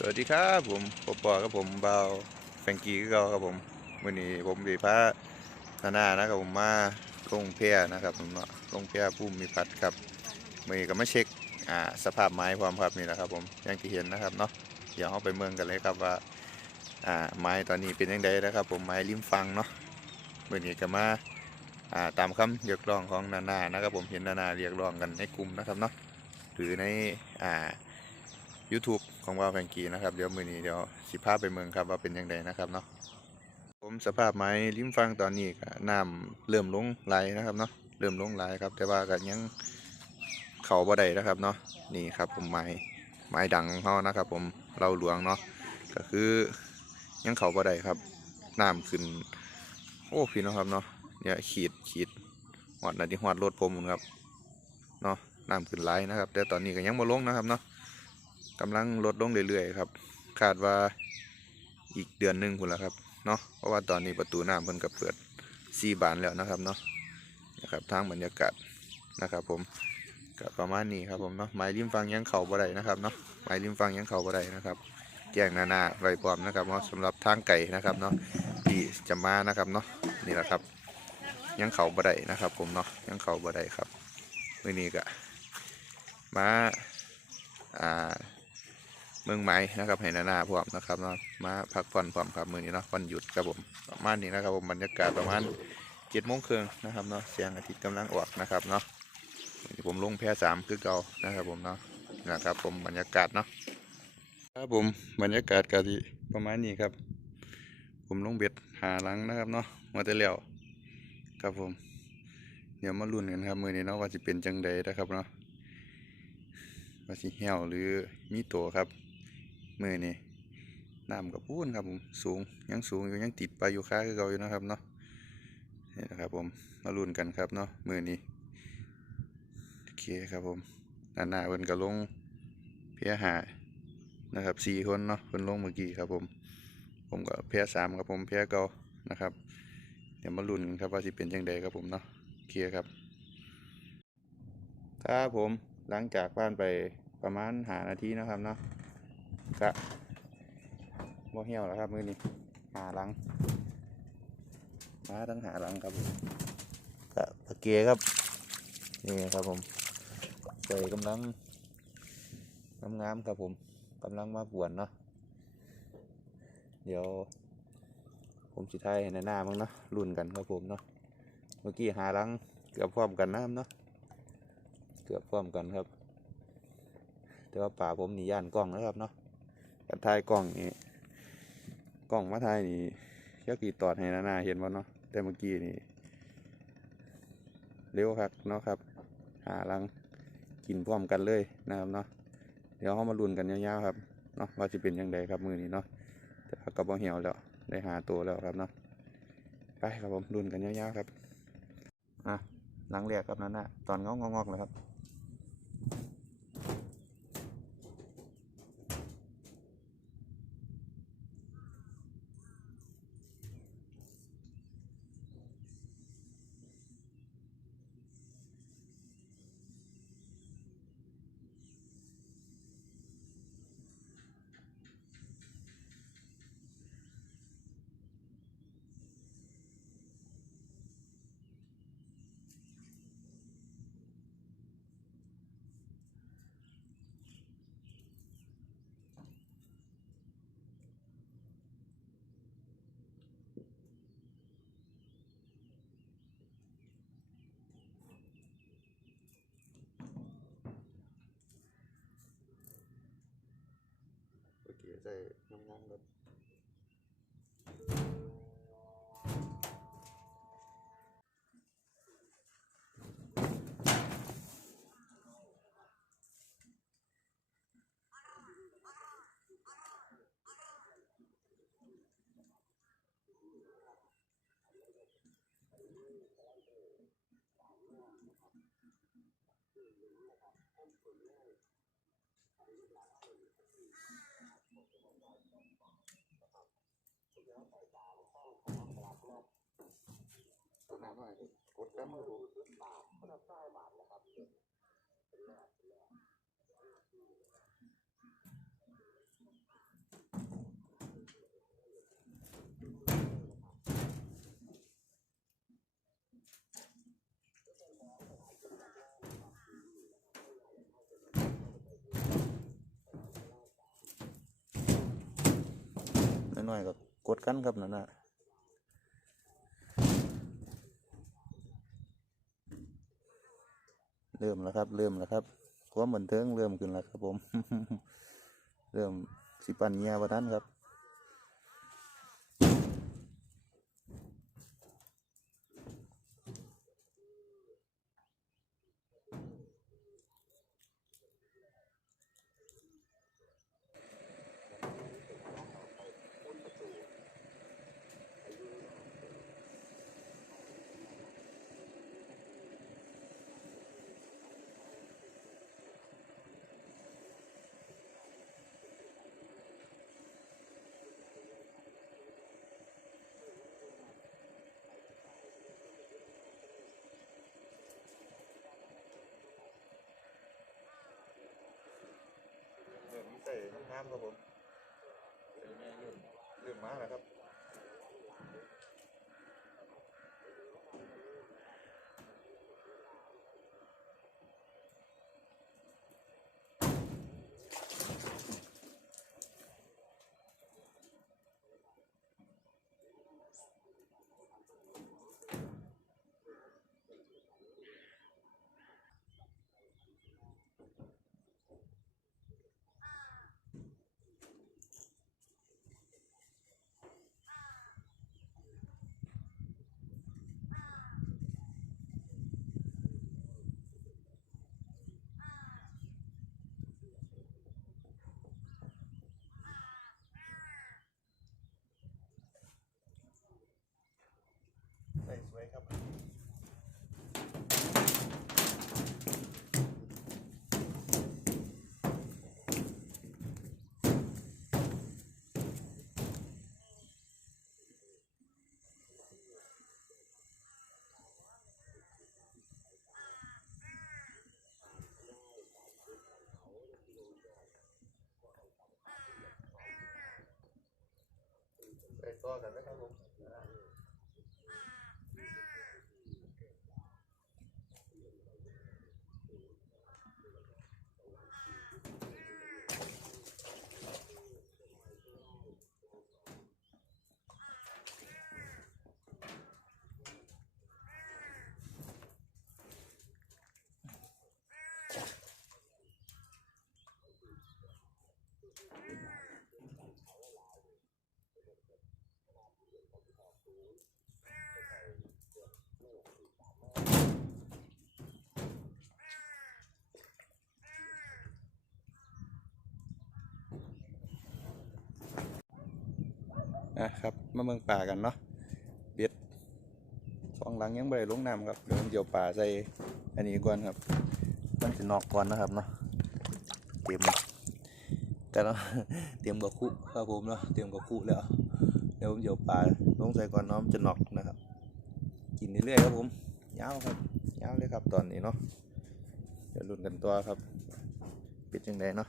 สวัสดีครับผมปอปอครับผมเบาแฟงกี้ก็ครับผมวันนี้ผมดีพระนานานะครับผมมาลงเพยนะครับผมเนาะลงเพยผู้มีพัดครับมือก็มาเช็คอ่าสภาพไม้ความครับนี่นะครับผมอย่างที่เห็นนะครับเนาะเดี๋ยวเราไปเมืองกันเลยครับว่าอ่าไม้ตอนนี้เป็นยังไงนะครับ ผมไม้ริมฟังเนาะมือนี้ก็มาอ่าตามคำเรียกร้องของนานานะครับผมเห็นนานาเรียกร้องกันในกลุ่มนะครับเนาะหรือในอ่า YouTube ของว่าวแฟงกีนะครับเดี๋ยวมือนี้เดี๋ยวสิพาไปเมืองครับว่าเป็นยังไงนะครับเนาะผมสภาพไม้ริมฟังตอนนี้ก็น้ำเริ่มลงไหลนะครับเนาะเริ่มลงไหลครับ แต่ว่าก็ยังเข่าบ่ได้นะครับเนาะนี่ครับผมไม้ไม้ดังของเขานะครับ ผมเราหลวงเนาะก็คือยังเข่าบ่ได้ครับน้ำขึ้น โอ้พี่น้องครับเนาะเนี่ยขีดขีดหอดนาทีหอดรถผมครับเนาะน้ำขึ้นไหลนะครับ แต่ตอนนี้ก็ยังบ่ลงนะครับเนาะ กำลังลดลงเรื่อยๆครับคาดว่าอีกเดือนหนึ่งคุณละครับเนาะเพราะว่าตอนนี้ประตูน้ำเพิ่นก็เปิดสี่บานแล้วนะครับเนาะนะครับทางบรรยากาศนะครับ ผมก็ประมาณนี้ครับผมเนาะไม้ริมฟังยังเข่าบ่ได้นะครับเนาะไม้ริมฟังยังเข่าบ่ได้นะครับแจ้งนานาไว้พร้อมนะครับเนาะสำหรับทางไก่นะครับเนาะที่จะมานะครับเนาะนี่แหละครับ ยังเข่าบ่ได้นะครับ ผมเนาะยังเข่าบ่ได้ครับมื้อนี้ก็มาอ่า เมืองไม้นะครับให้นานาพร้อมนะครับเนาะมาพักผ่อนพร้อมครับมือนี้เนาะวันหยุดครับผมประมาณนี้นะครับผมบรรยากาศประมาณเจ็ดโมงครึ่งนะครับเนาะเสียงอาทิตย์กำลังออกนะครับเนาะผมลงแพสามคือเก่านะครับผมเนาะนะครับผมบรรยากาศเนาะครับผมบรรยากาศกะทิประมาณนี้ครับ ผมลงเบ็ดหาหลังนะครับเนาะมาแต่แล้วครับผม เดี๋ยวมาลุ้นกันครับมือนี้เนาะว่าจะเป็นจังใดนะครับเนาะว่าสิเหี่ยวหรือมีตัวครับ มือนี่น้ำกับพูนครับผมสูงยังสูงอยู่ยังติดปลาอยู่ค้าคือเก่าอยู่นะครับเนาะนี่นะครับผมมาลุ้นกันครับเนาะมือนี้โอเคครับผมหนานาเพิ่นก็ลงเพียหานะครับสี่คนเนาะเพิ่นลงเมื่อกี้ครับผม ผมก็เพียสามครับผมเพียเก่านะครับ เดี๋ยวมาลุ้นกันครับว่าสิเป็นยังไงครับผมเนาะโอเคครับครับผมหลังจากผ่านไปประมาณหานาทีนะครับเนาะ ก็บ่เหี่ยวแล้วครับ มือนี้หาหลังมาตั้งหาหลังครับผมก็ตะเกียครับนี่ครับผมใจกำลังงามๆครับผมกำลังมาบวนเนาะเดี๋ยว ผมสิทยให้ในหน้ามั้งเนาะรุ่นกันครับผมเนาะเมื่อกี้หาหลังเกือบพร้อมกันนะครับเนาะเกือบพร้อมกันครับ แต่ว่าป่าผมนี่ย่านกล้องนะครับเนาะ การถ่ายกล้องนี่กล้องมาถ่ายนี่ยักกี่ตอดให้นานาเห็นว่เนาะแต่เมื่อกี้นี่เร็วครับเนาะครับ หาลังกินพร้อมกันเลยนะครับเนาะเดี๋ยวเขามาลุ้นกันยาวๆครับเนาะว่าจะเป็นยังไงครับมือนี้เนาะแต่กระบอกเหี่ยวแล้วได้หาตัวแล้วครับเนาะไปครับผมลุ้นกันยาวๆครับอะหลังเรียกครับนั่นนะตอนงอกงอกๆเลยครับ โอเคใส่ง ต้นน้ำหน่อยกดแป๊บนึงดูน้อยๆกับ กดกันครับนั่นนะเริ่มแล้วครับ เริ่มแล้วครับความบันเทิงเริ่มขึ้นแล้วครับผม เริ่มสิปันเงียวันนั้นครับ เริ่ม้ำครับผมใส่แม่เริ่มเริ่มมาแล้วครับ ครับใส่ต่อกันนะครับผมนะ ครับ มาเมืองป่ากันเนาะเบ็ดสองหลังยังไม่ได้ลงน้ำครับเดี๋ยวเดี๋ยวป่าใส่อันนี้ก่อนครับ มันจะนอกก่อนนะครับเนาะเตรียมกันเนาะเตรียมกับคุครับผมเนาะเตรียมกับคุแล้วเดี๋ยวผมเดี๋ยวป่าลงใส่ก่อนเนาะมันจะนอกนะครับ กินเรื่อยๆครับผมยาวครับยาวเลยครับตอนนี้เนาะเดี๋ยวลุ้นกันตัวครับเป็นยังไงเนาะ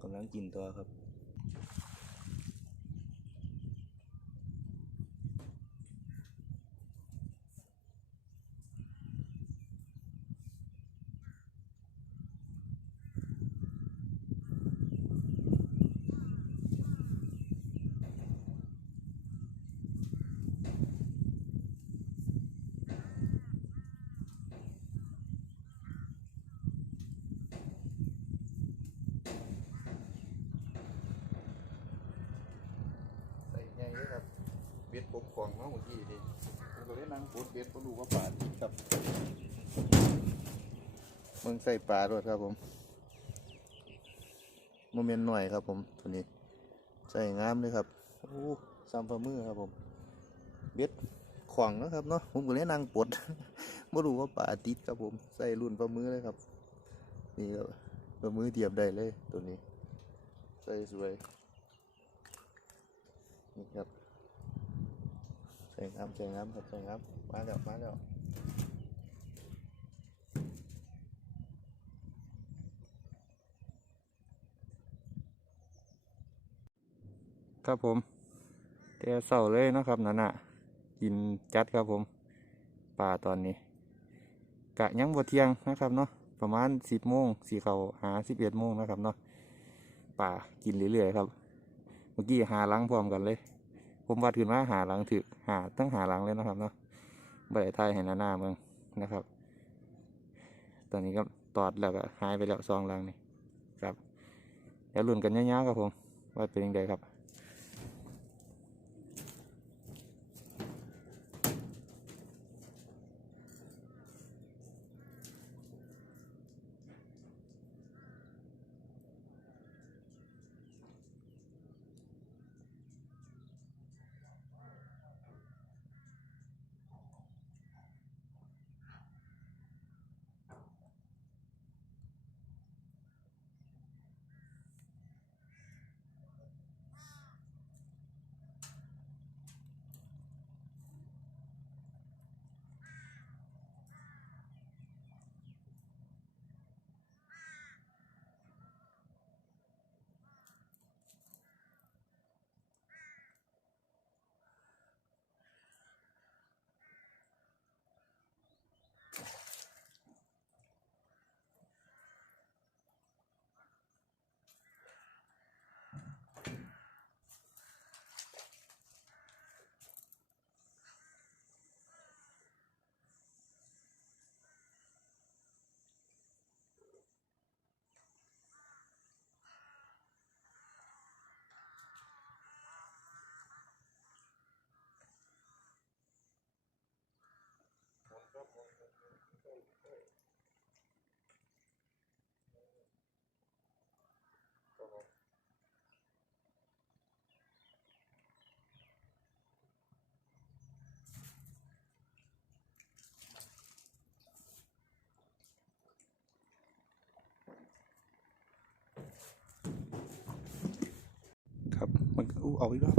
กำลังกินตัวครับ ใส่ไงด้วยครับ เบ็ดผมของ เนาเมื่อกี้นี่ผมก็เลยนั่งปวดเบ็ดก็ดูว่าปลาครับมึงใส่ปลาด้วยครับผมโมเมนต์หน่อยครับผมตัวนี้ใส่งามเลยครับโอ้ซ้ำฝ่ามือครับผมเบ็ดขวางนะครับเนาะผมก็เลยนั่งปวดไม่รู้ว่าปลาติดครับผมใส่รุ่นฝ่ามือเลยครับ นี่ครับฝ่ามือเทียบได้เลยตัวนี้ใส่สวยนี่ครับ วยงามสวยงามครับสวยงามมาแล้วมาแล้วครับผมแต่เสาเลยนะครับนั่นน่ะกินจัดครับผมป่าตอนนี้ กะยังบ่เที่ยงนะครับเนาะประมาณสิบโมงสี่เขาหาสิบเอ็ดโมงนะครับเนาะป่ากินเรื่อยๆครับ เมื่อกี้หาหลังพร้อมกันเลย ผมวัดขึ้นมาหาหลังถือหาตั้งหาหลังเลยนะครับเนาะบ่ไทยเห็นหน้าเมืองนะครับ ตอนนี้ก็ตอดแล้วก็หายไปแล้วซองหลังนี่ครับ เดี๋ยวลุ้นกันยาวๆครับผมว่าเป็นยังไงครับ ครับมันอู้เอาอีกแล้ว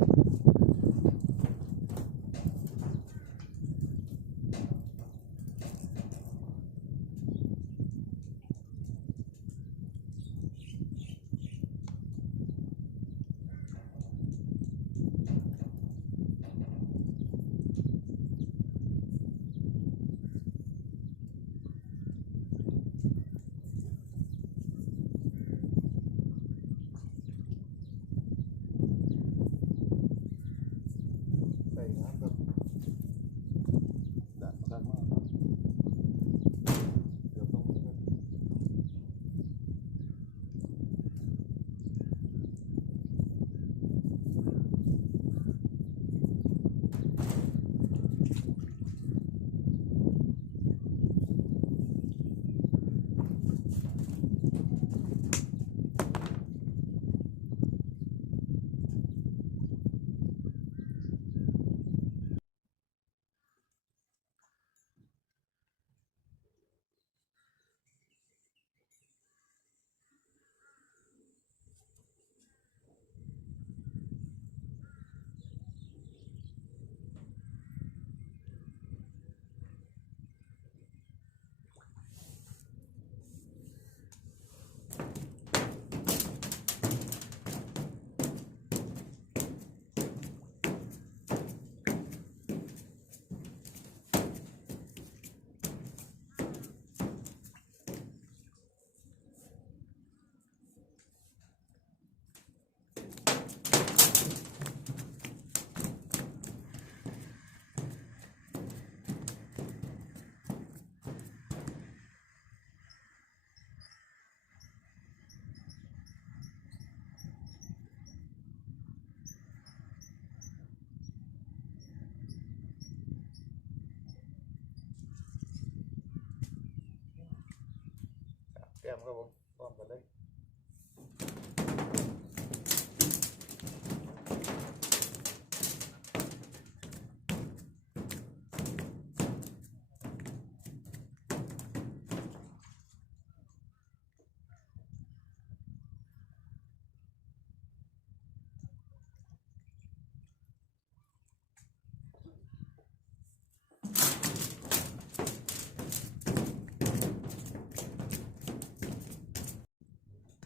แก้มครับผมพร้อมกันเลย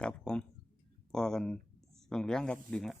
ครับผมพอกันเรื่องเลี้ยงครับดึงละ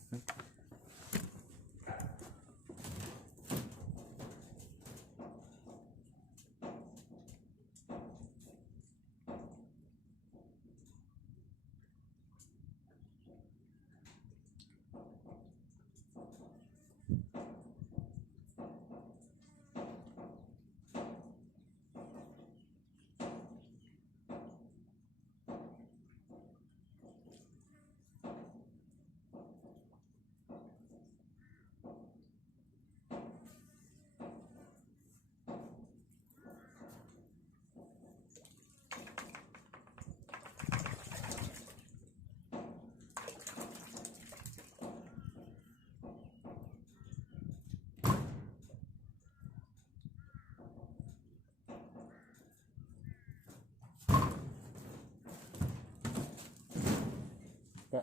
ก็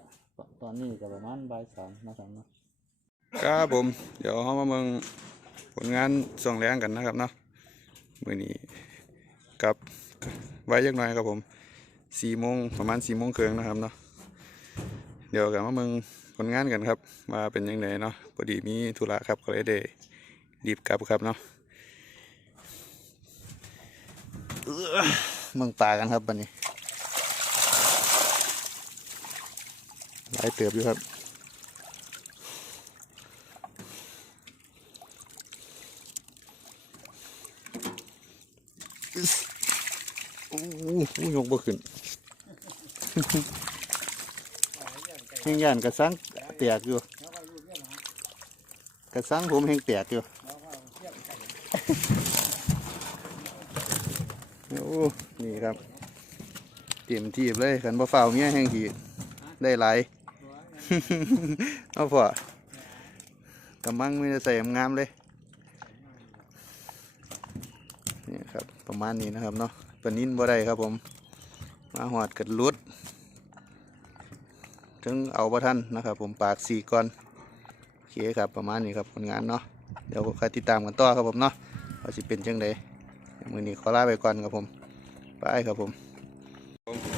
ต อนนี้ก็ประมาณบ่ายสามนะครับเนาะครับผม เดี๋ยวเรามาเมืองผลงานส่วงแรงกันนะครับเนาะมื้อนี้กลับไว้ยักหน่อยครับผมสี่โมงประมาณสี่โมงครึ่งนะครับเนาะเดี๋ยวกันมาเมืองผลงานกันครับว่าเป็นยังไงเนาะพอดีมีธุระครับก็เลยได้รีบกลับครับเนาะเอื้อเมืองป่ากันครับบันนี้ ลายเติบอยู่ครับโอ้โหยกบ่ขึ้นแห่งย่านกระสังแตกอยู่กระสังผมแห่งแตกอยู่โอ้นี่ครับเตรียมทีบเลยขันบ่ฝ่าเมียแห่งทีได้หลาย เอาพอกำมังไม่ได้ใส่งามเลยนี่ครับประมาณนี้นะครับเนาะปลานินบ่ได้ครับผม มาหอดกัดลุดถึงเอาประทันนะครับ ผมปากสี่ก่อนโอเคครับประมาณนี้ครับผลงานเนาะเดี๋ยวใครติดตามกันต่อครับผมเนาะว่าสิเป็นจังไดมือนี้ขอลาไปก่อนครับผมไปครับผม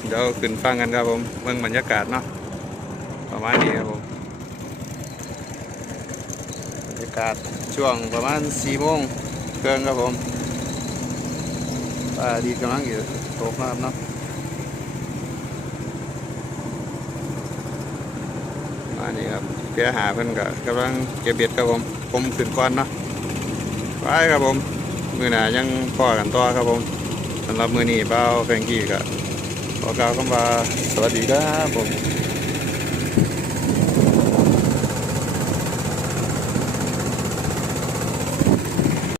เดี๋ยวขึ้นฟังกันครับผมเมืองบรรยากาศเนาะ ประมาณนี้ครับผมบรรยากาศช่วงประมาณสี่โมงเกินครับผมดีกำลังอยู่ตกนะครับเนาะมานี่ครับเพื่อหาเพิ่อนก็กำลังเก็บเบ็ดครับผมผมขึ้นก่อนเนาะไปครับผม มือหนายังพอกันต่อครับผมสำหรับมือนี้เบ้าแฟรงกี้ก็ขอกล่าวคำว่าสวัสดีครับผม